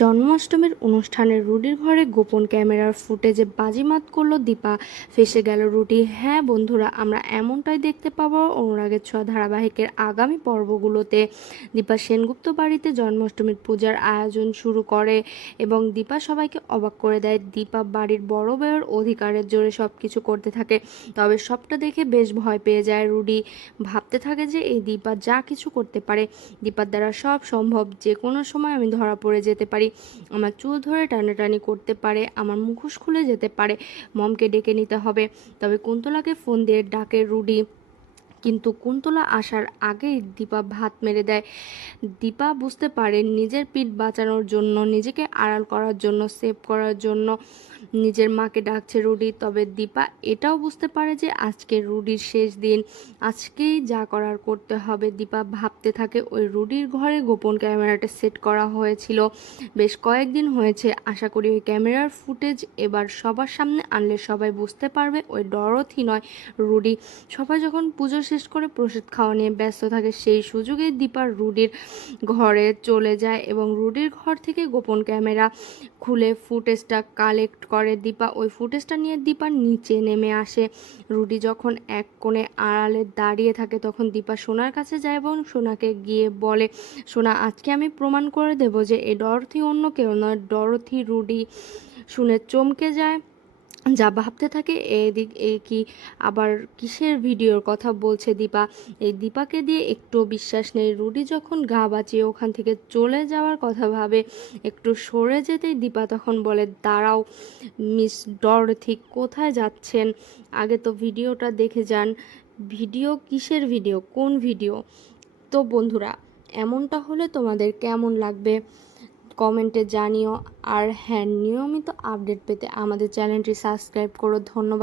জন্মাষ্টমীর অনুষ্ঠানে রুডির ঘরে গোপন ক্যামেরার ফুটেজে বাজিমাত করলো দীপা, ফেঁসে গেল রুডি। হ্যাঁ বন্ধুরা, আমরা এমনটাই দেখতে পাবো অনুরাগের ছোঁয়া ধারাবাহিকের আগামী পর্বগুলোতে। দীপা সেনগুপ্ত বাড়িতে জন্মাষ্টমীর পূজার আয়োজন শুরু করে এবং দীপা সবাইকে অবাক করে দেয়। দীপা বাড়ির বড় বউয়ের অধিকারের জোরে সব কিছু করতে থাকে, তবে সবটা দেখে বেশ ভয় পেয়ে যায় রুডি। ভাবতে থাকে যে এই দীপা যা কিছু করতে পারে, দীপার দ্বারা সব সম্ভব। যে কোনো সময় আমি ধরা পড়ে যেতে পারি, আমার চুল ধরে টানাটানি করতে পারে, আমার মুখোশ খুলে যেতে পারে। মমকে ডেকে নিতে হবে। তবে কুন্তলাকে ফোন দিয়ে ডাকে রুডি, কিন্তু কুন্তলা আসার আগেই দীপা ভাত মেরে দেয়। দীপা বুঝতে পারে নিজের পিঠ বাঁচানোর জন্য, নিজেকে আড়াল করার জন্য, সেভ করার জন্য নিজের মাকে ডাকছে রুডি। তবে দীপা এটাও বুঝতে পারে যে আজকে রুডির শেষ দিন, আজকেই যা করার করতে হবে। দীপা ভাবতে থাকে ওই রুডির ঘরে গোপন ক্যামেরাটা সেট করা হয়েছিল, বেশ কয়েকদিন হয়েছে। আশা করি ওই ক্যামেরার ফুটেজ এবার সবার সামনে আনলে সবাই বুঝতে পারবে ওই ডরথি নয়, রুডি। সবাই যখন পুজো শেষ করে প্রসাদ খাওয়া নিয়ে ব্যস্ত থাকে, সেই সুযোগে দীপা রুডির ঘরে চলে যায় এবং রুডির ঘর থেকে গোপন ক্যামেরা খুলে ফুটেজটা কালেক্ট করে। দীপা ওই ফুটেজটা নিয়ে দীপার নিচে নেমে আসে। রুডি যখন এক কোণে আড়ালে দাঁড়িয়ে থাকে, তখন দীপা সোনার কাছে যায় এবং সোনাকে গিয়ে বলে, সোনা, আজকে আমি প্রমাণ করে দেব যে এই ডরথি অন্য কেউ নয়, ডরথি রুডি। শুনে চমকে যায়, যা ভাবতে থাকে এই কি আবার কিসের ভিডিওর কথা বলছে দীপা। এই দীপাকে দিয়ে একটু বিশ্বাস নেই। রুডি যখন গা বাঁচিয়ে ওখান থেকে চলে যাওয়ার কথা ভাবে, একটু সরে যেতেই দীপা তখন বলে, দাঁড়াও মিস ডরথি, কোথায় যাচ্ছেন? আগে তো ভিডিওটা দেখে যান। ভিডিও? কিসের ভিডিও? কোন ভিডিও? তো বন্ধুরা, এমনটা হলে তোমাদের কেমন লাগবে কমেন্টে জানিও। আর হ্যাঁ, নিয়মিত আপডেট পেতে আমাদের চ্যানেলটি সাবস্ক্রাইব করো। ধন্যবাদ।